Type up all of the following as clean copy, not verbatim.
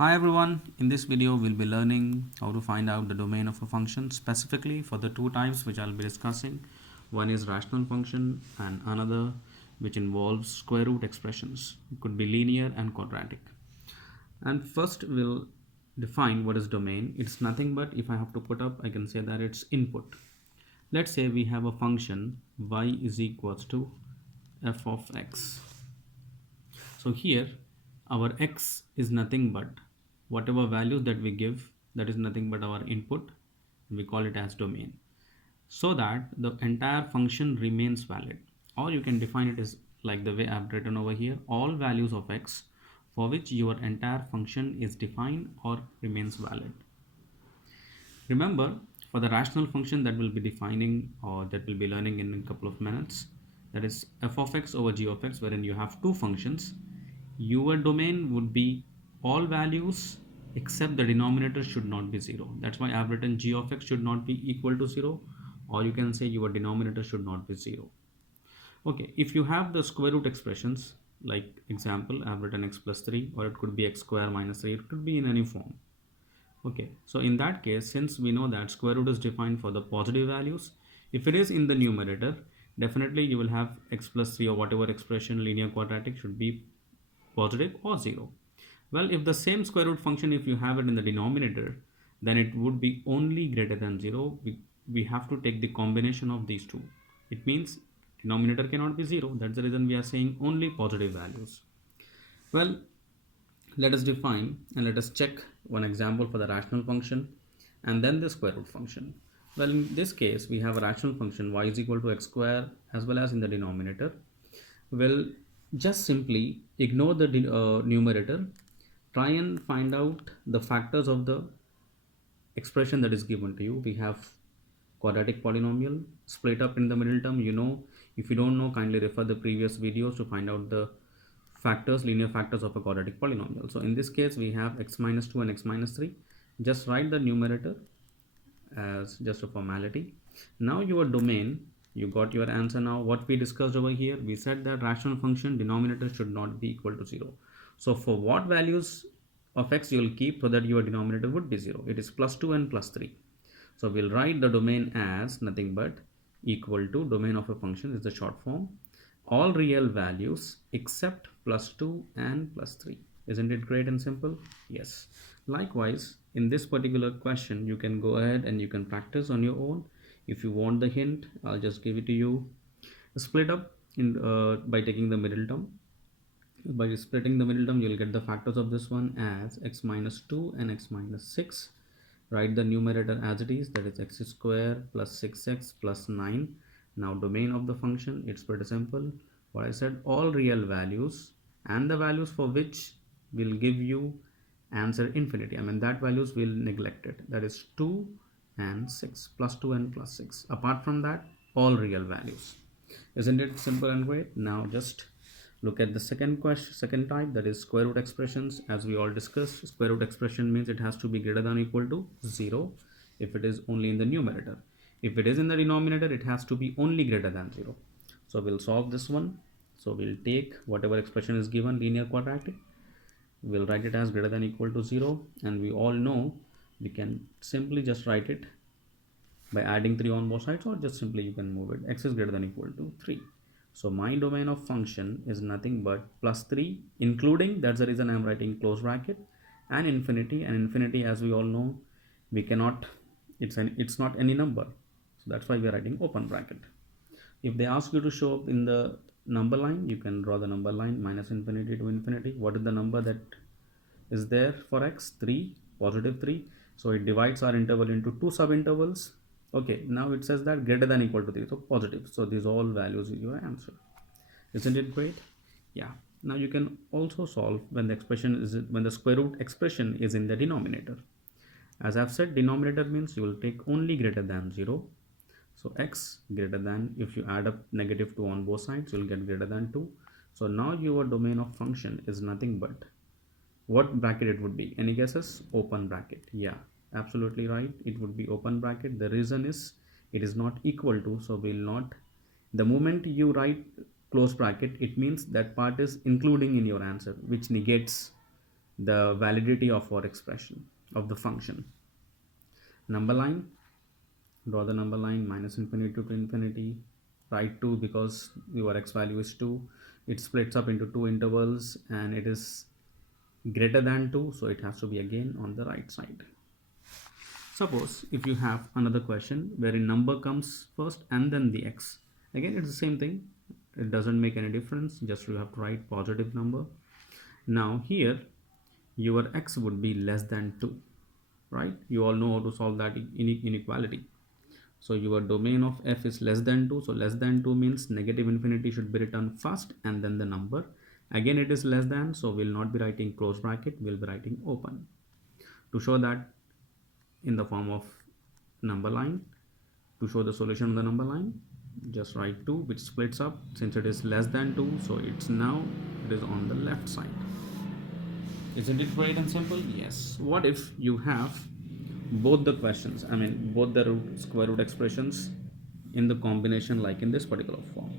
Hi everyone, in this video we'll be learning how to find out the domain of a function specifically for the two types which I'll be discussing. One is rational function and another which involves square root expressions. It could be linear and quadratic. And first we'll define what is domain. It's nothing but if I have to put up, I can say that it's input. Let's say we have a function y is equals to f of x. So here our x is nothing but whatever values that we give, that is nothing but our input, and we call it as domain, so that the entire function remains valid. Or you can define it as like the way I've written over here, all values of x for which your entire function is defined or remains valid. Remember, for the rational function that we'll be defining or that we'll be learning in a couple of minutes, that is f of x over g of x, wherein you have two functions, your domain would be all values except the denominator should not be 0. That's why I've written g of x should not be equal to 0, or you can say your denominator should not be 0. Okay, if you have the square root expressions, like example, I've written x plus 3, or it could be x square minus 3, it could be in any form. Okay, so in that case, since we know that square root is defined for the positive values, if it is in the numerator, definitely you will have x plus 3 or whatever expression linear quadratic should be positive or 0. Well, if the same square root function, if you have it in the denominator, then it would be only greater than 0. We have to take the combination of these two. It means denominator cannot be 0. That's the reason we are saying only positive values. Well, let us define and let us check one example for the rational function and then the square root function. Well, in this case, we have a rational function y is equal to x square as well as in the denominator. We'll just simply ignore the numerator, try and find out the factors of the expression that is given to you. We have quadratic polynomial split up in the middle term. If you don't know, kindly refer the previous videos to find out the factors, linear factors of a quadratic polynomial. So in this case, we have x minus 2 and x minus 3. Just write the numerator as just a formality. Now your domain, you got your answer. Now what we discussed over here, we said that rational function denominator should not be equal to 0. So for what values of x you will keep so that your denominator would be 0? It is plus 2 and plus 3. So we'll write the domain as nothing but equal to, domain of a function is the short form, all real values except plus 2 and plus 3. Isn't it great and simple? Yes. Likewise, in this particular question, you can go ahead and you can practice on your own. If you want the hint, I'll just give it to you. Split up in by taking the middle term. By splitting the middle term, you'll get the factors of this one as x minus 2 and x minus 6. Write the numerator as it is, that is x square plus 6x plus 9. Now domain of the function, it's pretty simple. What I said, all real values and the values for which will give you answer infinity. I mean that values will neglect it. That is 2 and 6, plus 2 and plus 6. Apart from that, all real values. Isn't it simple and great? Now just look at the second type, that is square root expressions. As we all discussed, square root expression means it has to be greater than or equal to 0 if it is only in the numerator. If it is in the denominator, it has to be only greater than 0. So we'll solve this one. So we'll take whatever expression is given, linear quadratic, we'll write it as greater than or equal to 0, and we all know we can simply just write it by adding 3 on both sides, or just simply you can move it. X is greater than or equal to 3. So my domain of function is nothing but plus 3, including, that's the reason I'm writing close bracket, and infinity. And infinity, as we all know, we cannot, it's not any number. So that's why we're writing open bracket. If they ask you to show up in the number line, you can draw the number line minus infinity to infinity. What is the number that is there for x? 3, positive 3. So it divides our interval into two subintervals. Okay, now it says that greater than equal to 3, so positive. So these all values is your answer. Isn't it great? Yeah. Now you can also solve when the square root expression is in the denominator. As I've said, denominator means you will take only greater than 0. So x greater than, if you add up negative 2 on both sides, you'll get greater than 2. So now your domain of function is nothing but, what bracket it would be? Any guesses? Open bracket. Yeah, absolutely right, it would be open bracket. The reason is it is not equal to, so will not, the moment you write close bracket, it means that part is including in your answer, which negates the validity of our expression of the function. Number line, draw the number line minus infinity to infinity, write 2 because your x value is 2. It splits up into two intervals and it is greater than 2, so it has to be again on the right side. Suppose if you have another question wherein number comes first and then the x, again it's the same thing, it doesn't make any difference, just you have to write positive number. Now here your x would be less than 2, right? You all know how to solve that inequality. So your domain of f is less than 2, so less than 2 means negative infinity should be written first and then the number. Again it is less than, so we'll not be writing close bracket, we'll be writing open. To show that in the form of number line, to show the solution of the number line, just write 2 which splits up, since it is less than 2, so it's now it is on the left side. Isn't it great and simple? Yes. What if you have both the questions, I mean both the square root expressions in the combination like in this particular form?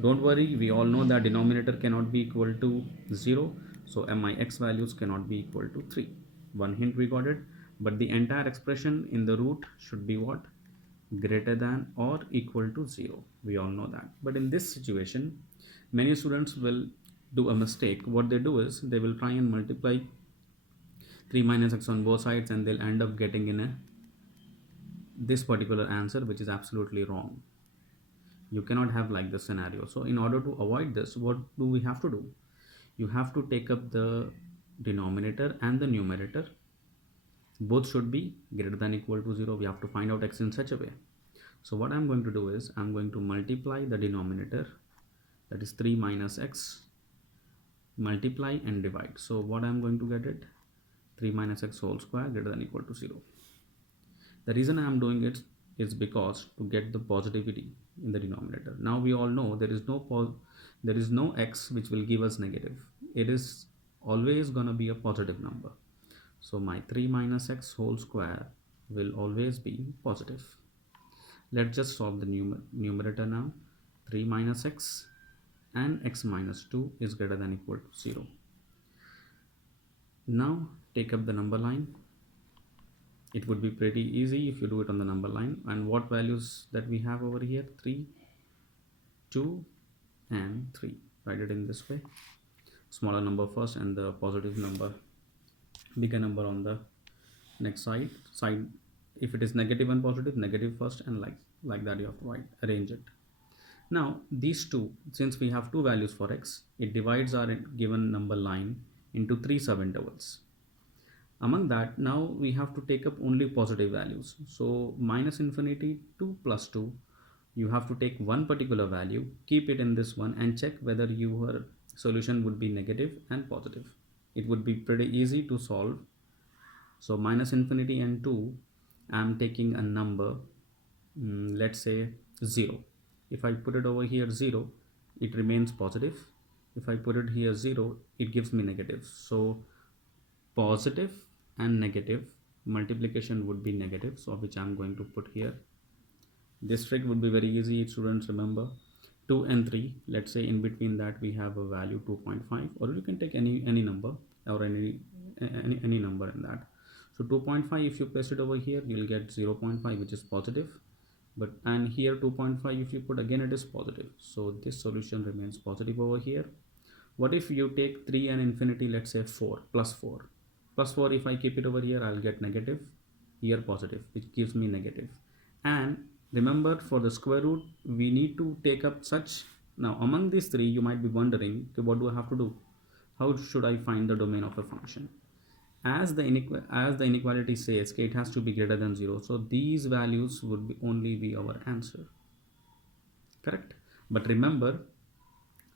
Don't worry, we all know that denominator cannot be equal to 0, so my x values cannot be equal to 3. One hint we got it, but the entire expression in the root should be what? Greater than or equal to 0. We all know that. But in this situation, many students will do a mistake. What they do is they will try and multiply 3 minus x on both sides and they'll end up getting in this particular answer, which is absolutely wrong. You cannot have like this scenario. So in order to avoid this, what do we have to do? You have to take up the denominator and the numerator. Both should be greater than equal to 0. We have to find out x in such a way. So what I'm going to do is I'm going to multiply the denominator, that is 3 minus x, multiply and divide. So what I'm going to get it? 3 minus x whole square greater than equal to 0. The reason I am doing it is because to get the positivity in the denominator. Now we all know there is no x which will give us negative. It is always going to be a positive number. So my 3 minus x whole square will always be positive. Let's just solve the numerator now. 3 minus x and x minus 2 is greater than equal to 0. Now take up the number line. It would be pretty easy if you do it on the number line. And what values that we have over here? 3, 2 and 3. Write it in this way. Smaller number first and the positive number, bigger number on the next side. If it is negative and positive, negative first, and like that you have to arrange it. Now these two, since we have two values for x, it divides our given number line into 3 subintervals. Among that, now we have to take up only positive values. So minus infinity to plus 2, you have to take one particular value, keep it in this one, and check whether your solution would be negative and positive. It would be pretty easy to solve. So minus infinity and 2, I'm taking a number, let's say 0. If I put it over here 0, it remains positive. If I put it here 0, it gives me negative. So positive and negative multiplication would be negative, so which I'm going to put here. This trick would be very easy, students. Remember 2 and 3, let's say in between that we have a value 2.5, or you can take any number or any number in that. So 2.5, if you paste it over here, you'll get 0.5, which is positive. But and here 2.5, if you put, again it is positive, so this solution remains positive over here. What if you take 3 and infinity, let's say 4, plus 4. Plus 4, if I keep it over here, I'll get negative, here positive, which gives me negative. And remember, for the square root, we need to take up such. Now among these three, you might be wondering, okay, what do I have to do? How should I find the domain of a function? As the inequality says, okay, it has to be greater than 0. So these values would only be our answer. Correct? But remember,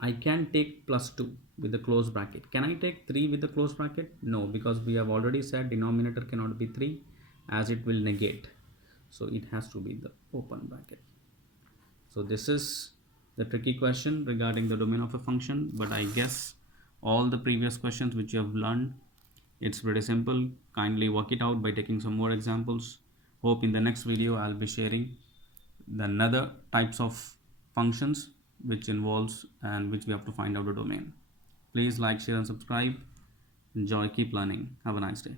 I can take plus 2 with the close bracket. Can I take 3 with the close bracket? No, because we have already said denominator cannot be 3 as it will negate. So it has to be the open bracket. So this is the tricky question regarding the domain of a function. But I guess all the previous questions which you have learned, it's pretty simple. Kindly work it out by taking some more examples. Hope in the next video I'll be sharing the another types of functions which involves and which we have to find out the domain. Please like, share and subscribe. Enjoy, keep learning. Have a nice day.